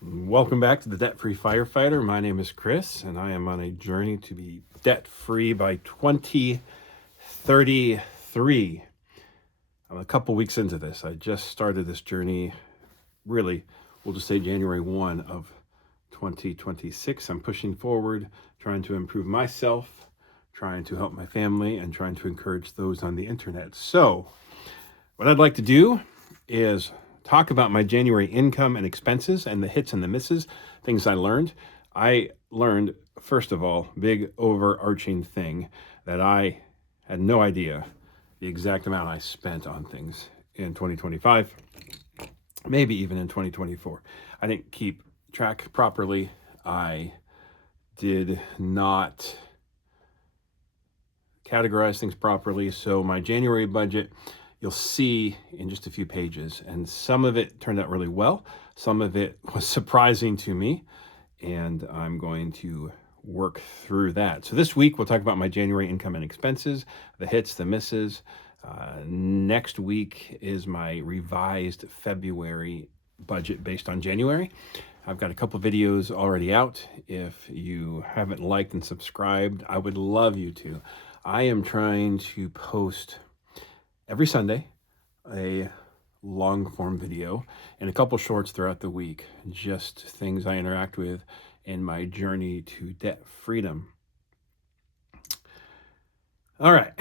Welcome back to the Debt Free Firefighter. My name is Chris, and I am on a journey to be debt free by 2033. I'm a couple weeks into this. I just started this journey, really, we'll just say January 1 of 2026. I'm pushing forward, trying to improve myself, trying to help my family, and trying to encourage those on the internet. So, what I'd like to do is talk about my January income and expenses and the hits and the misses, things I learned. I learned, first of all, big overarching thing that I had no idea the exact amount I spent on things in 2025, maybe even in 2024. I didn't keep track properly. I did not categorize things properly. So my January budget, you'll see in just a few pages, and some of it turned out really well. Some of it was surprising to me, and I'm going to work through that. So this week we'll talk about my January income and expenses, the hits, the misses. Next week is my revised February budget based on January. I've got a couple videos already out. If you haven't liked and subscribed, I would love you to. I am trying to post every Sunday a long form video and a couple shorts throughout the week, just things I interact with in my journey to debt freedom. All right,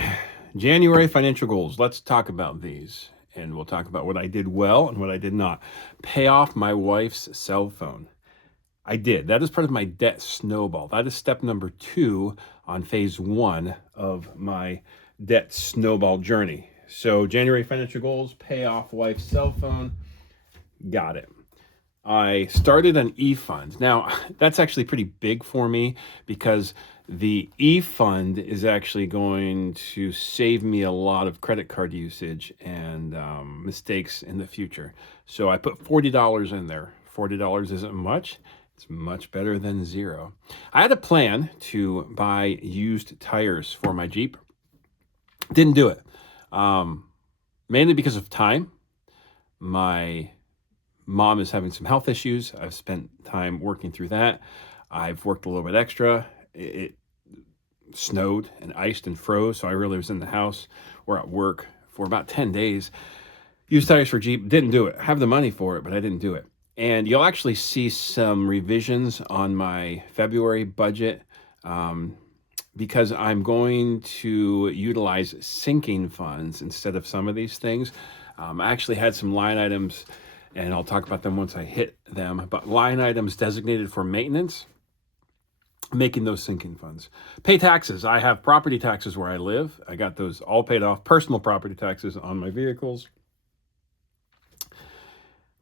January financial goals. Let's talk about these, and we'll talk about what I did well and what I did not. Pay off my wife's cell phone. I did. That is part of my debt snowball. That is step number 2 on phase 1 of my debt snowball journey. So January financial goals, pay off wife's cell phone. Got it. I started an e-fund. Now, that's actually pretty big for me because the e-fund is actually going to save me a lot of credit card usage and mistakes in the future. So I put $40 in there. $40 isn't much. It's much better than zero. I had a plan to buy used tires for my Jeep. Didn't do it. Mainly because of time. My mom is having some health issues. I've spent time working through that. I've worked a little bit extra. It snowed and iced and froze, so I really was in the house or at work for about 10 days. Used tires for Jeep, didn't do it. I have the money for it, but I didn't do it. And you'll actually see some revisions on my February budget because I'm going to utilize sinking funds instead of some of these things. I actually had some line items, and I'll talk about them once I hit them, but line items designated for maintenance, making those sinking funds. Pay taxes. I have property taxes where I live. I got those all paid off. Personal property taxes on my vehicles.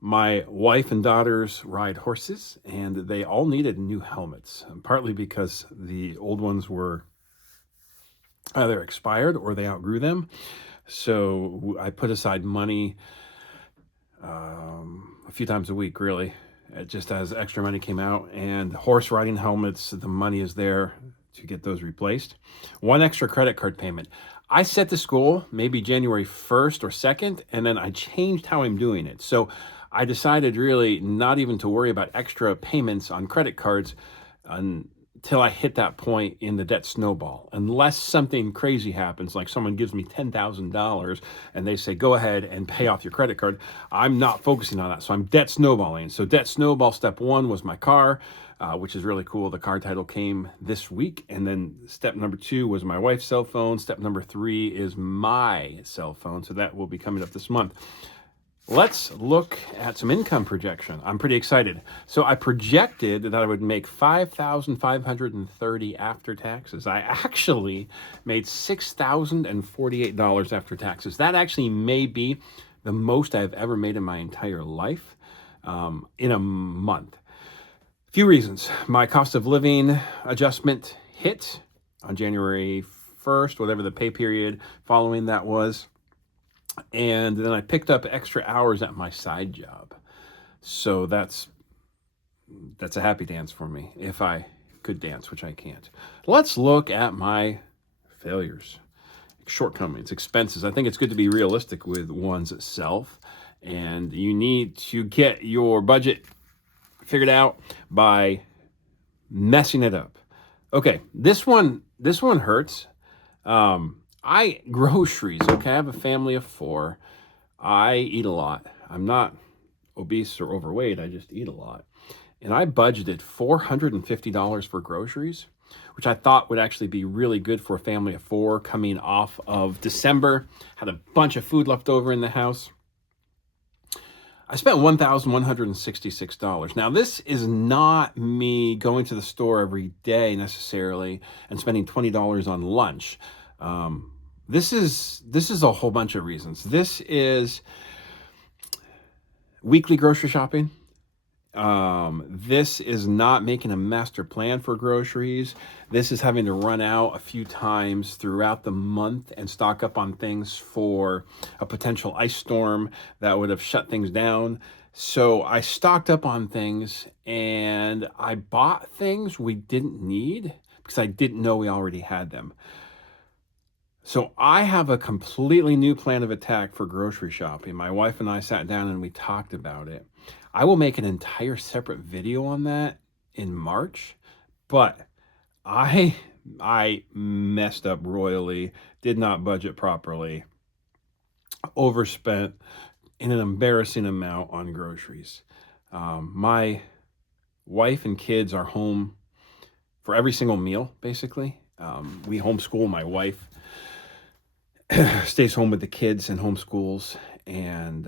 My wife and daughters ride horses, and they all needed new helmets, partly because the old ones were either expired or they outgrew them. So I put aside money a few times a week, really, just as extra money came out. And horse riding helmets, the money is there to get those replaced. One extra credit card payment. I set the goal maybe January 1st or 2nd, and then I changed how I'm doing it. So I decided really not even to worry about extra payments on credit cards until I hit that point in the debt snowball. Unless something crazy happens, like someone gives me $10,000 and they say, go ahead and pay off your credit card, I'm not focusing on that. So I'm debt snowballing. So debt snowball step 1 was my car, which is really cool. The car title came this week. And then step number 2 was my wife's cell phone. Step number 3 is my cell phone. So that will be coming up this month. Let's look at some income projection. I'm pretty excited. So I projected that I would make $5,530 after taxes. I actually made $6,048 after taxes. That actually may be the most I've ever made in my entire life in a month. A few reasons. My cost of living adjustment hit on January 1st, whatever the pay period following that was. And then I picked up extra hours at my side job. So that's a happy dance for me, if I could dance, which I can't. Let's look at my failures, shortcomings, expenses. I think it's good to be realistic with one's self, and you need to get your budget figured out by messing it up. Okay, this one hurts. Groceries, okay, I have a family of 4. I eat a lot. I'm not obese or overweight, I just eat a lot. And I budgeted $450 for groceries, which I thought would actually be really good for a family of 4 coming off of December. Had a bunch of food left over in the house. I spent $1,166. Now, this is not me going to the store every day necessarily and spending $20 on lunch. This is a whole bunch of reasons. This is weekly grocery shopping. This is not making a master plan for groceries. This is having to run out a few times throughout the month and stock up on things for a potential ice storm that would have shut things down. So I stocked up on things and I bought things we didn't need because I didn't know we already had them. So I have a completely new plan of attack for grocery shopping. My wife and I sat down and we talked about it. I will make an entire separate video on that in March, but I messed up royally, did not budget properly, overspent in an embarrassing amount on groceries. My wife and kids are home for every single meal, basically. We homeschool. My wife stays home with the kids and homeschools, and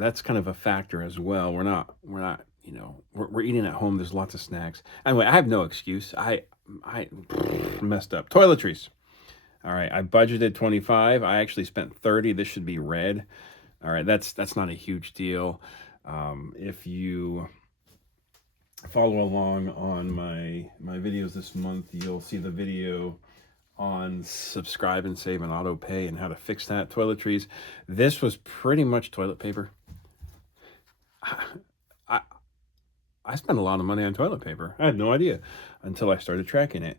that's kind of a factor as well. We're not, we're eating at home. There's lots of snacks. Anyway, I have no excuse. I messed up. Toiletries. All right, I budgeted 25. I actually spent 30. This should be red. All right, that's not a huge deal. If you follow along on my videos this month, you'll see the video on subscribe and save and auto pay and how to fix that. Toiletries. This was pretty much toilet paper. I spent a lot of money on toilet paper. I had no idea until I started tracking it.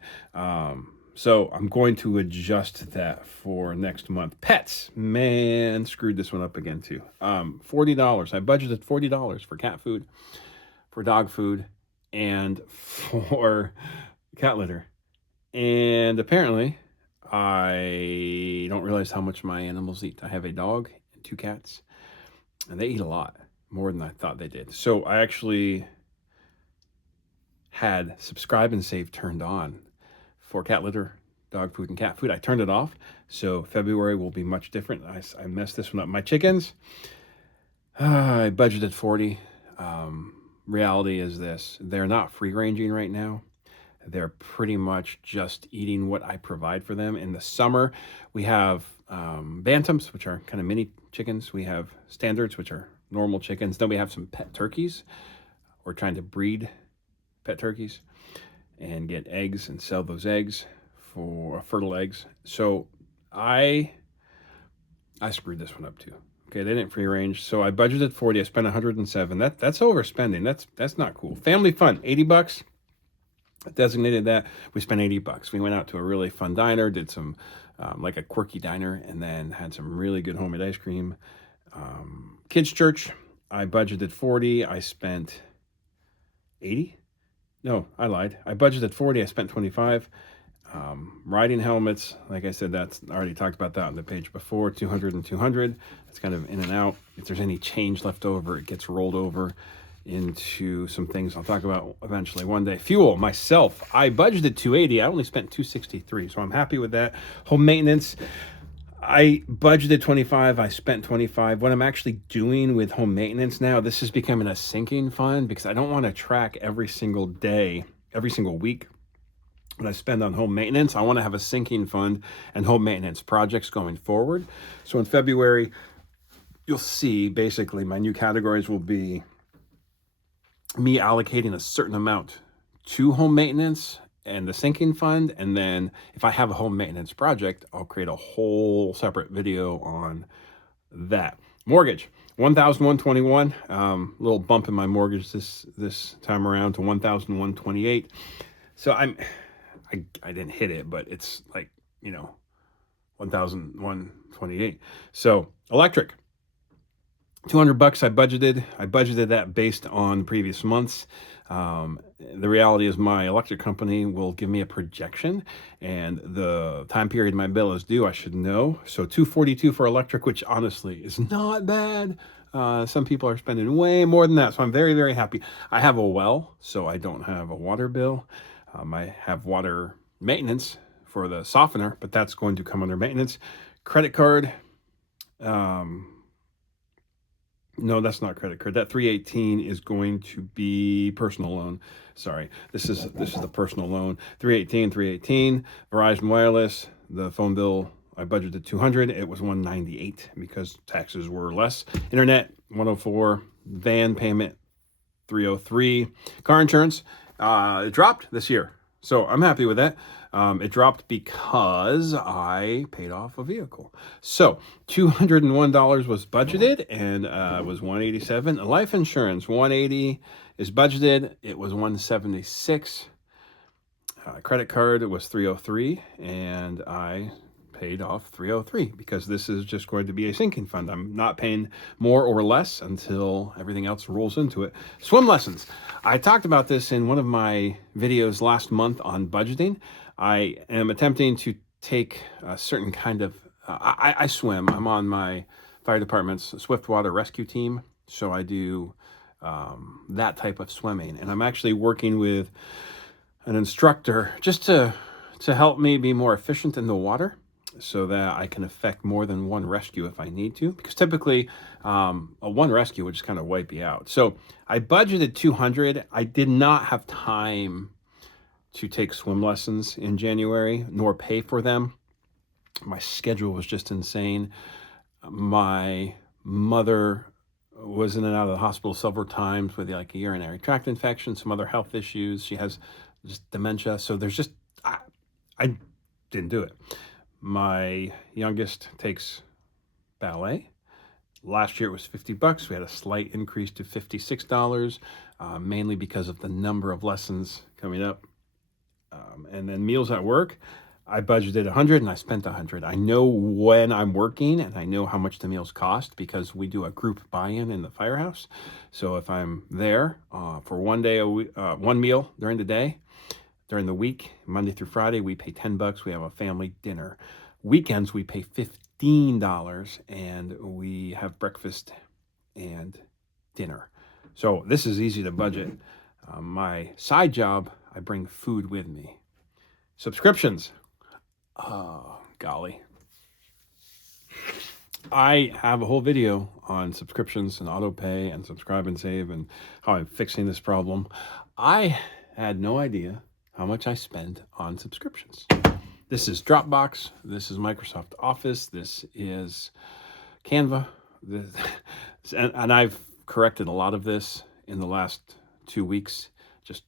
So I'm going to adjust that for next month. Pets, man, screwed this one up again too. $40. I budgeted $40 for cat food, for dog food, and for cat litter. And apparently, I don't realize how much my animals eat. I have a dog and 2 cats, and they eat a lot, more than I thought they did. So I actually had subscribe and save turned on for cat litter, dog food, and cat food. I turned it off, so February will be much different. I messed this one up. My chickens, I budgeted 40. Reality is this: they're not free ranging right now. They're pretty much just eating what I provide for them. In the summer, we have bantams, which are kind of mini chickens. We have standards, which are normal chickens. Then we have some pet turkeys. We're trying to breed pet turkeys and get eggs and sell those eggs for fertile eggs. So I screwed this one up too. Okay, they didn't free range. So I budgeted 40. I spent 107. That's overspending. That's not cool. Family fun, $80. Designated that. We spent $80. We went out to a really fun diner, did some like a quirky diner, and then had some really good homemade ice cream. Kids church, I budgeted 40. I spent 80. No, I lied. I budgeted 40. I spent 25. Riding helmets, like I said, that's I already talked about that on the page before. 200 and 200. It's kind of in and out. If there's any change left over, it gets rolled over into some things I'll talk about eventually one day. Fuel, myself, I budgeted 280. I only spent 263, so I'm happy with that. Home maintenance, I budgeted 25. I spent 25. What I'm actually doing with home maintenance now, this is becoming a sinking fund because I don't want to track every single day, every single week what I spend on home maintenance. I want to have a sinking fund and home maintenance projects going forward. So in February, you'll see basically my new categories will be me allocating a certain amount to home maintenance and the sinking fund. And then if I have a home maintenance project, I'll create a whole separate video on that. Mortgage, $1,121. Little bump in my mortgage this time around to $1,128. So I didn't hit it, but it's like, $1,128. So electric, $200 I budgeted that based on previous months. The reality is my electric company will give me a projection, and the time period my bill is due, I should know. So $242 for electric, which honestly is not bad. Some people are spending way more than that, so I'm very, very happy. I have a well, so I don't have a water bill. I have water maintenance for the softener, but that's going to come under maintenance. Credit card. No, that's not credit card. That 318 is going to be personal loan. Sorry, this is the personal loan. 318. Verizon Wireless. The phone bill I budgeted 200. It was 198 because taxes were less. Internet 104. Van payment 303. Car insurance. It dropped this year, so I'm happy with that. It dropped because I paid off a vehicle. So $201 was budgeted, and it was 187. Life insurance 180 is budgeted. It was 176. Credit card, it was 303, and I paid off 303 because this is just going to be a sinking fund. I'm not paying more or less until everything else rolls into it. Swim lessons. I talked about this in one of my videos last month on budgeting. I am attempting to take a certain kind of, I swim. I'm on my fire department's Swiftwater rescue team. So I do that type of swimming. And I'm actually working with an instructor just to help me be more efficient in the water so that I can effect more than one rescue if I need to. Because typically, a one rescue would just kind of wipe you out. So I budgeted 200. I did not have time to take swim lessons in January, nor pay for them. My schedule was just insane. My mother was in and out of the hospital several times with like a urinary tract infection, some other health issues. She has just dementia. So there's just, I didn't do it. My youngest takes ballet. Last year it was $50. We had a slight increase to $56, mainly because of the number of lessons coming up. And then meals at work, I budgeted 100 and I spent 100. I know when I'm working and I know how much the meals cost because we do a group buy-in in the firehouse. So if I'm there for one day one meal during the day, during the week, Monday through Friday, we pay $10. We have a family dinner. Weekends we pay $15 and we have breakfast and dinner. So this is easy to budget. My side job, I bring food with me. Subscriptions. Oh, golly. I have a whole video on subscriptions and auto pay and subscribe and save and how I'm fixing this problem. I had no idea how much I spent on subscriptions. This is Dropbox. This is Microsoft Office. This is Canva. And I've corrected a lot of this in the last 2 weeks. Just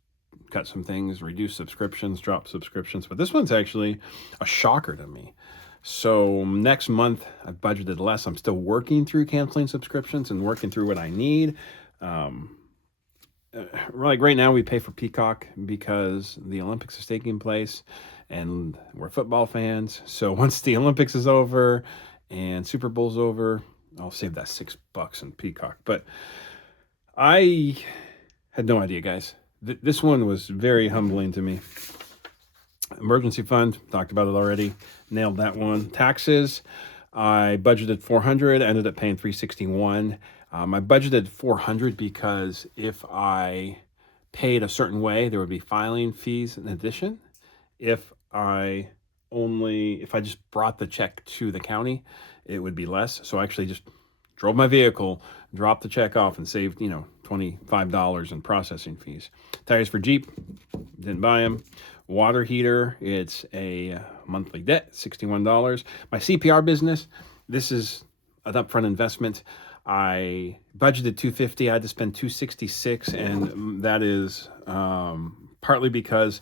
cut some things, reduce subscriptions, drop subscriptions. But this one's actually a shocker to me. So next month, I've budgeted less. I'm still working through canceling subscriptions and working through what I need. Like right now, we pay for Peacock because the Olympics is taking place and we're football fans. So once the Olympics is over and Super Bowl's over, I'll save that $6 in Peacock. But I had no idea, guys. This one was very humbling to me. Emergency fund, talked about it already. Nailed that one. Taxes, I budgeted 400, ended up paying 361. I budgeted 400 because if I paid a certain way, there would be filing fees in addition. If I just brought the check to the county, it would be less. So I actually just drove my vehicle, dropped the check off, and saved, $25 in processing fees. Tires for Jeep, didn't buy them. Water heater, it's a monthly debt, $61. My CPR business, this is an upfront investment. I budgeted $250. I had to spend $266, and that is partly because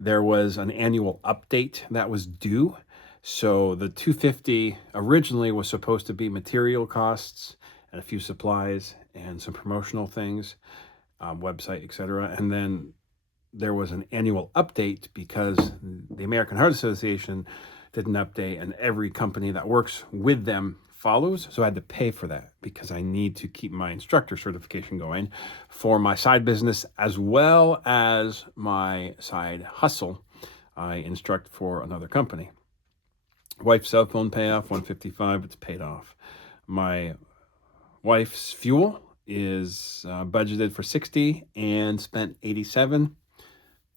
there was an annual update that was due. So the $250 originally was supposed to be material costs and a few supplies and some promotional things, website, etc. And then there was an annual update because the American Heart Association did an update, and every company that works with them follows. So I had to pay for that because I need to keep my instructor certification going for my side business as well as my side hustle. I instruct for another company. Wife's cell phone payoff, $155, it's paid off. My wife's fuel is budgeted for $60 and spent $87.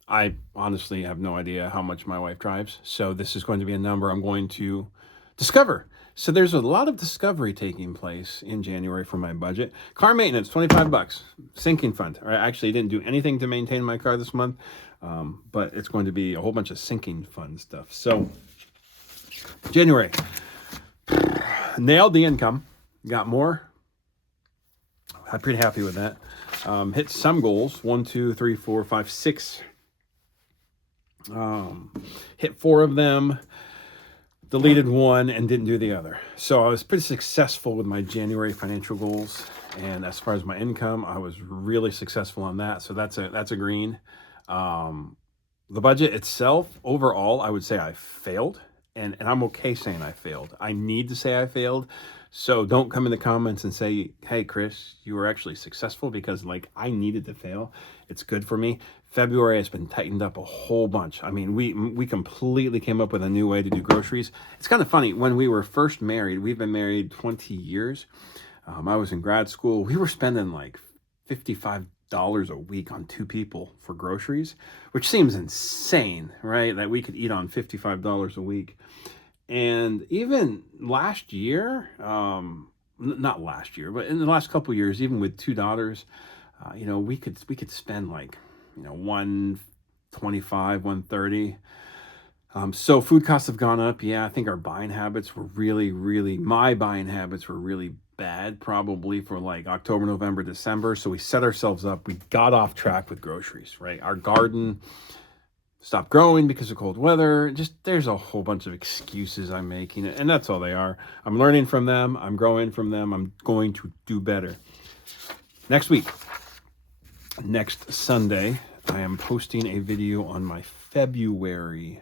I honestly have no idea how much my wife drives, so this is going to be a number I'm going to discover. So there's a lot of discovery taking place in January for my budget. Car maintenance, $25. Sinking fund. I actually didn't do anything to maintain my car this month, but it's going to be a whole bunch of sinking fund stuff. So January, nailed the income, got more. I'm pretty happy with that. Hit some goals, 1, 2, 3, 4, 5, 6. Hit 4 of them, deleted 1 and didn't do the other. So I was pretty successful with my January financial goals. And as far as my income, I was really successful on that. So that's a green. The budget itself, overall, I would say I failed. And I'm okay saying I failed. I need to say I failed. So don't come in the comments and say, hey, Chris, you were actually successful, because like I needed to fail. It's good for me. February has been tightened up a whole bunch. I mean, we completely came up with a new way to do groceries. It's kind of funny. When we were first married, we've been married 20 years. I was in grad school. We were spending like $55 a week on 2 people for groceries, which seems insane, right? That we could eat on $55 a week. And even last year, not last year, but in the last couple of years, even with $2, we could spend like, $125, $130. So food costs have gone up. Yeah, I think our buying habits were my buying habits were really bad, probably for like October, November, December. So we set ourselves up. We got off track with groceries, right? Our garden stopped growing because of cold weather. Just there's a whole bunch of excuses I'm making, and that's all they are. I'm learning from them. I'm growing from them. I'm going to do better. Next week, next Sunday, I am posting a video on my February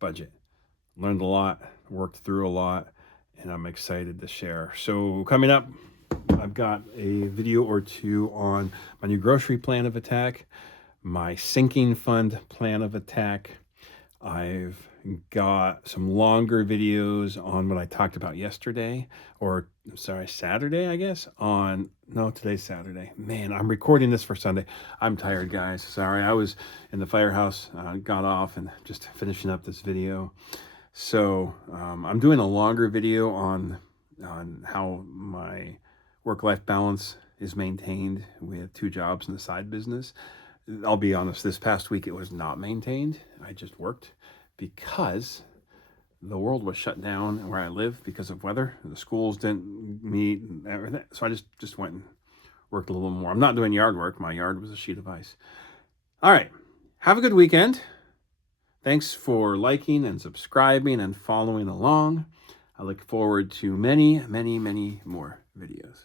budget. Learned a lot, worked through a lot, and I'm excited to share. So coming up, I've got a video or 2 on my new grocery plan of attack, my sinking fund plan of attack. I've got some longer videos on what I talked about yesterday, Saturday, I guess. Today's Saturday. Man, I'm recording this for Sunday. I'm tired, guys. Sorry, I was in the firehouse, got off and just finishing up this video. So I'm doing a longer video on how my work-life balance is maintained with 2 jobs and the side business. I'll be honest, this past week it was not maintained. I just worked because the world was shut down where I live because of weather. The schools didn't meet and everything. So I just went and worked a little more. I'm not doing yard work. My yard was a sheet of ice. All right. Have a good weekend. Thanks for liking and subscribing and following along. I look forward to many, many, many more videos.